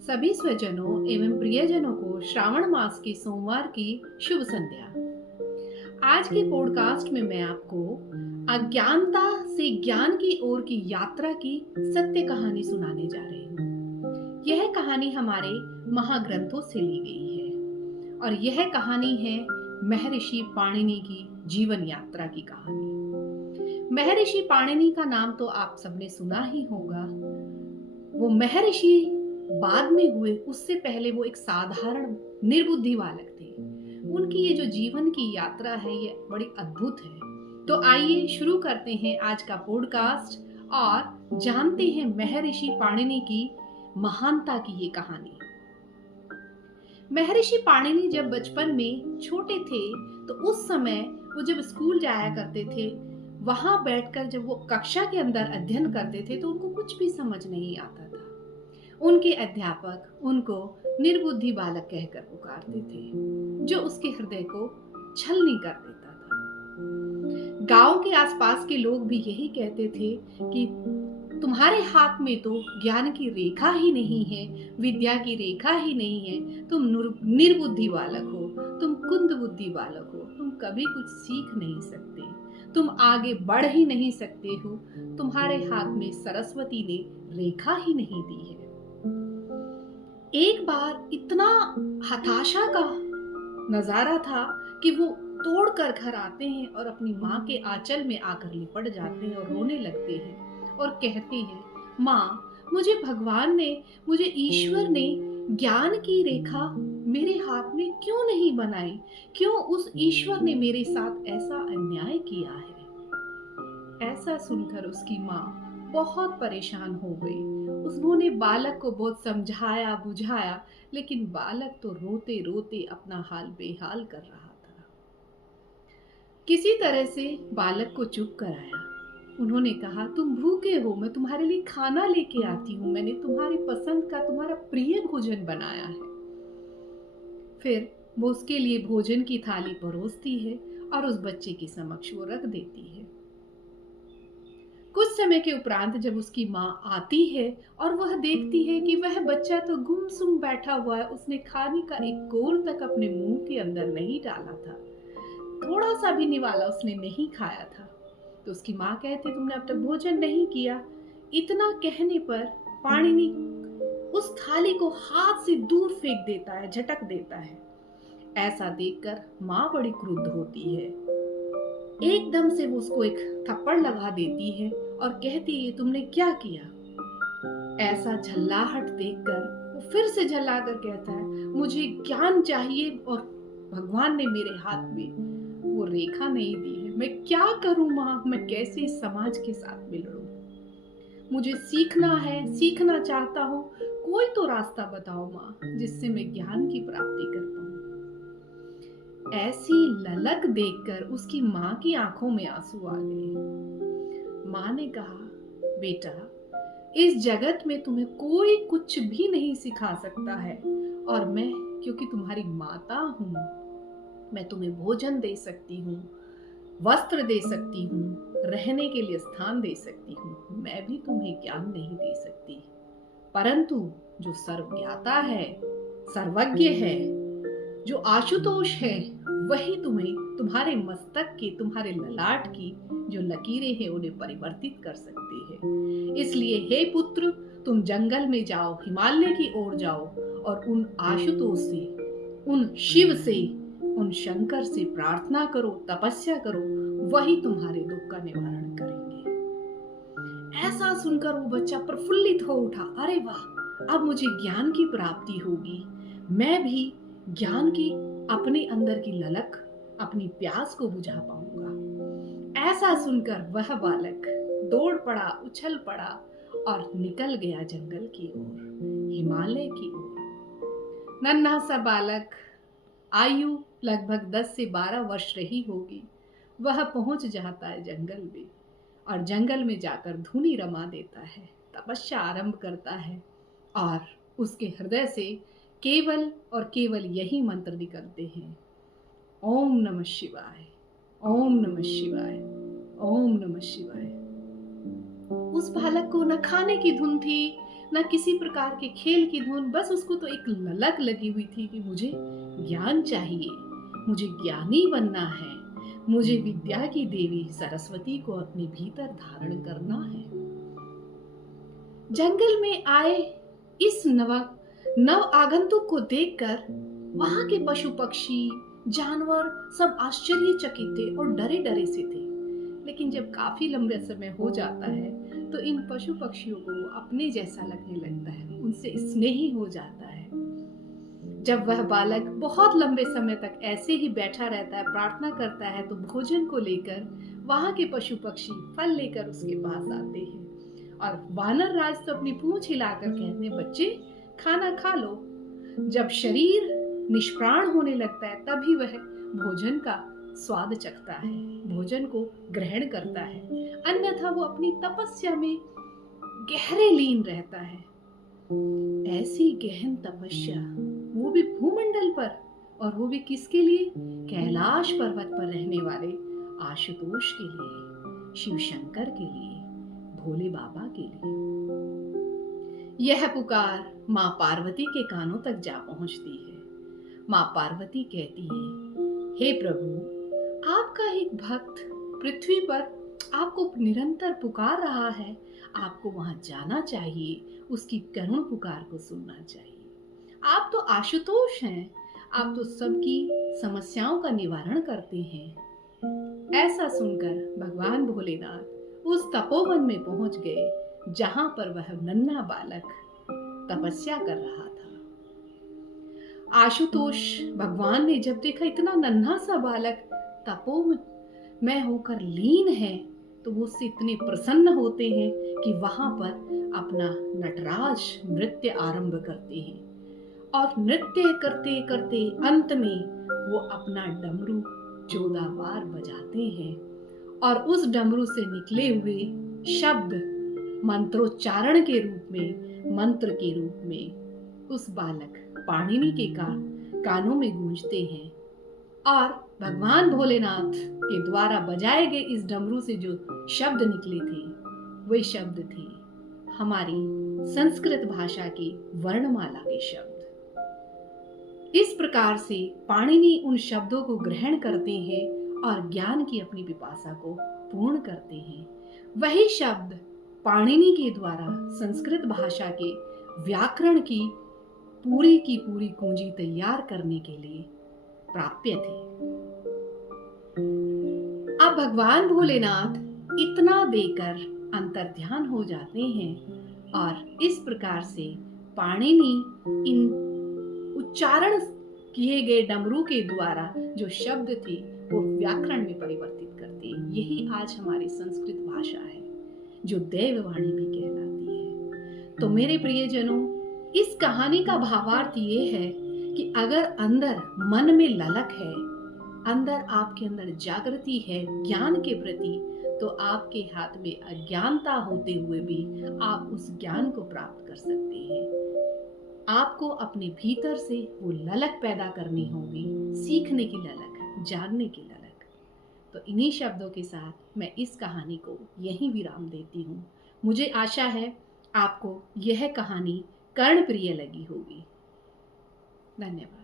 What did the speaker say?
सभी स्वजनों एवं प्रियजनों को श्रावण मास की सोमवार की शुभ संध्या। आज के पॉडकास्ट में मैं आपको अज्ञानता से ज्ञान की ओर की यात्रा की सत्य कहानी सुनाने जा रही हूँ। यह कहानी हमारे महाग्रंथों से ली गई है और यह कहानी है महर्षि पाणिनि की जीवन यात्रा की कहानी। महर्षि पाणिनि का नाम तो आप सबने सुना ही होगा। वो महर्षि बाद में हुए, उससे पहले वो एक साधारण निर्बुद्धि बालक थे। उनकी ये जो जीवन की यात्रा है ये बड़ी अद्भुत है। तो आइए शुरू करते हैं आज का पॉडकास्ट और जानते हैं महर्षि पाणिनि की महानता की ये कहानी। महर्षि पाणिनि जब बचपन में छोटे थे तो उस समय वो जब स्कूल जाया करते थे, वहां बैठकर जब वो कक्षा के अंदर अध्ययन करते थे तो उनको कुछ भी समझ नहीं आता था। उनके अध्यापक उनको निर्बुद्धि बालक कहकर पुकारते थे, जो उसके हृदय को छलनी कर देता था। गांव के आसपास के लोग भी यही कहते थे कि तुम्हारे हाथ में तो ज्ञान की रेखा ही नहीं है, विद्या की रेखा ही नहीं है, तुम निर्बुद्धि बालक हो, तुम कुंद बुद्धि बालक हो, तुम कभी कुछ सीख नहीं सकते, तुम आगे बढ़ ही नहीं सकते हो, तुम्हारे हाथ में सरस्वती ने रेखा ही नहीं दी है। एक बार इतना हताशा का नजारा था कि वो तोड़कर घर आते हैं और अपनी माँ के आंचल में आकर लिपट जाते हैं और रोने लगते हैं और कहते हैं, माँ, मुझे भगवान ने, मुझे ईश्वर ने ज्ञान की रेखा मेरे हाथ में क्यों नहीं बनाई? क्यों उस ईश्वर ने मेरे साथ ऐसा अन्याय किया है? ऐसा सुनकर उसकी माँ बहुत परेशान हो गई। उन्होंने बालक को बहुत समझाया बुझाया, लेकिन बालक तो रोते रोते अपना हाल बेहाल कर रहा था। किसी तरह से बालक को चुप कराया। उन्होंने कहा, तुम भूखे हो, मैं तुम्हारे लिए खाना लेके आती हूँ, मैंने तुम्हारी पसंद का, तुम्हारा प्रिय भोजन बनाया है। फिर वो उसके लिए भोजन की थाली परोसती है और उस बच्चे के समक्ष वो रख देती है। कुछ समय के उपरांत जब उसकी माँ आती है और वह देखती है कि वह बच्चा तो गुमसुम बैठा हुआ है, उसने खाने का एक कोर तक अपने मुंह के अंदर नहीं डाला था, थोड़ा सा भी निवाला उसने नहीं खाया था। तो उसकी माँ कहती, तुमने अब तक भोजन नहीं किया। इतना कहने पर पाणिनि उस थाली को हाथ से दूर फेंक देता है, झटक देता है। ऐसा देखकर माँ बड़ी क्रुद्ध होती है। एकदम से वो उसको एक थप्पड़ लगा देती है और कहती है, तुमने क्या किया? ऐसा झल्लाहट देखकर वो फिर से झल्लाकर कहता है, मुझे ज्ञान चाहिए और भगवान ने मेरे हाथ में वो रेखा नहीं दी है। मैं क्या करूं माँ? मैं कैसे इस समाज के साथ मिलूं? मुझे सीखना है, सीखना चाहता हूँ, कोई तो रास्ता बताओ माँ, जिससे मैं ज्ञान की प्राप्ति कर पाऊं। ऐसी ललक देखकर उसकी माँ की आंखों में आंसू आ गए। माँ ने कहा, बेटा, इस जगत में तुम्हें कोई कुछ भी नहीं सिखा सकता है और मैं, क्योंकि तुम्हारी माता हूँ, मैं तुम्हें भोजन दे सकती हूँ, वस्त्र दे सकती हूँ, रहने के लिए स्थान दे सकती हूँ, मैं भी तुम्हें ज्ञान नहीं दे सकती। परंतु जो सर्वज्ञाता है, सर्वज्ञ है, जो आशुतोष है, वही तुम्हें तुम्हारे मस्तक की, तुम्हारे ललाट की जो लकीरें हैं उन्हें परिवर्तित कर सकती है। इसलिए हे पुत्र, तुम जंगल में जाओ, हिमालय की ओर जाओ और उन आशुतोष से, उन शिव से, उन शंकर से प्रार्थना करो, तपस्या करो, वही तुम्हारे दुख का निवारण करेंगे। ऐसा सुनकर वो बच्चा प्रफुल्लित हो उठा। अरे वाह, अब मुझे ज्ञान की प्राप्ति होगी, मैं भी ज्ञान की अपने अंदर की ललक, अपनी प्यास को बुझा पाऊंगा। ऐसा सुनकर वह बालक दौड़ पड़ा, उछल पड़ा और निकल गया जंगल की ओर, हिमालय की ओर। नन्हा सा बालक, आयु लगभग 10 से 12 वर्ष रही होगी, वह पहुंच जाता है जंगल में और जंगल में जाकर धुनी रमा देता है, तपस्या आरंभ करता है और उसके हृदय से केवल और केवल यही मंत्र निकलते हैं, ओम नमः शिवाय, ओम नमः शिवाय, ओम नमः शिवाय। उस बालक को न खाने की धुन थी, न किसी प्रकार के खेल की धुन, बस उसको तो एक ललक लगी हुई थी कि मुझे ज्ञान चाहिए, मुझे ज्ञानी बनना है, मुझे विद्या की देवी सरस्वती को अपने भीतर धारण करना है। जंगल में आए इस नव आगंतुक को देखकर वहां के पशु पक्षी जानवर सब आश्चर्यचकित थे और डरे डरे से थे। लेकिन जब काफी लंबे समय हो जाता है तो इन पशु पक्षियों को अपने जैसा लगने लगता है, उनसे स्नेही हो जाता है। जब वह बालक बहुत लंबे समय तक ऐसे ही बैठा रहता है, प्रार्थना करता है, तो भोजन को लेकर वहां के पशु पक्षी फल लेकर उसके पास आते हैं और वानर राज तो अपनी पूंछ हिलाकर कहते हैं, बच्चे खाना खा लो। जब शरीर निष्प्राण होने लगता है तभी वह भोजन का स्वाद चखता है, भोजन को ग्रहण करता है, अन्यथा वो अपनी तपस्या में गहरे लीन रहता है। ऐसी गहन तपस्या, वो भी भूमंडल पर, और वो भी किसके लिए? कैलाश पर्वत पर रहने वाले आशुतोष के लिए, शिव शंकर के लिए, भोले बाबा के लिए। यह पुकार माँ पार्वती के कानों तक जा पहुंचती है। माँ पार्वती कहती है, हे प्रभु, आपका एक भक्त पृथ्वी पर आपको निरंतर पुकार रहा है, आपको वहां जाना चाहिए, उसकी करुण पुकार को सुनना चाहिए। आप तो आशुतोष हैं, आप तो सबकी समस्याओं का निवारण करते हैं। ऐसा सुनकर भगवान भोलेनाथ उस तपोवन में पहुंच गए जहां पर वह नन्हा बालक तपस्या कर रहा था। आशुतोष भगवान ने जब देखा इतना नन्हा सा बालक तपो में होकर लीन है, तो वो उससे इतने प्रसन्न होते हैं कि वहां पर अपना नटराज नृत्य आरंभ करते हैं और नृत्य करते करते अंत में वो अपना डमरू 14 बार बजाते हैं और उस डमरू से निकले हुए शब्द मंत्रोच्चारण के रूप में, मंत्र के रूप में उस बालक पाणिनि के कानों में गूंजते हैं। और भगवान भोलेनाथ के द्वारा बजाए गए इस डमरू से जो शब्द निकले थे, वे शब्द थे हमारी संस्कृत भाषा की वर्णमाला के शब्द। इस प्रकार से पाणिनि उन शब्दों को ग्रहण करते हैं और ज्ञान की अपनी पिपासा को पूर्ण करते हैं। वही शब्द पाणिनि के द्वारा संस्कृत भाषा के व्याकरण की पूरी कुंजी तैयार करने के लिए प्राप्य थे। अब भगवान भोलेनाथ इतना देकर अंतर्ध्यान हो जाते हैं और इस प्रकार से पाणिनि इन उच्चारण किए गए डमरू के द्वारा जो शब्द थे वो व्याकरण में परिवर्तित करते हैं। यही आज हमारी संस्कृत भाषा है जो देववाणी भी कहलाती है। तो मेरे प्रियजनों, इस कहानी का भावार्थ ये है कि अगर अंदर मन में ललक है, अंदर आपके अंदर जागृति है ज्ञान के प्रति, तो आपके हाथ में अज्ञानता होते हुए भी आप उस ज्ञान को प्राप्त कर सकते हैं। आपको अपने भीतर से वो ललक पैदा करनी होगी, सीखने की ललक, जानने की ललक। तो इन्हीं शब्दों के साथ मैं इस कहानी को यहीं विराम देती हूँ। मुझे आशा है आपको यह कहानी कर्णप्रिय लगी होगी। धन्यवाद।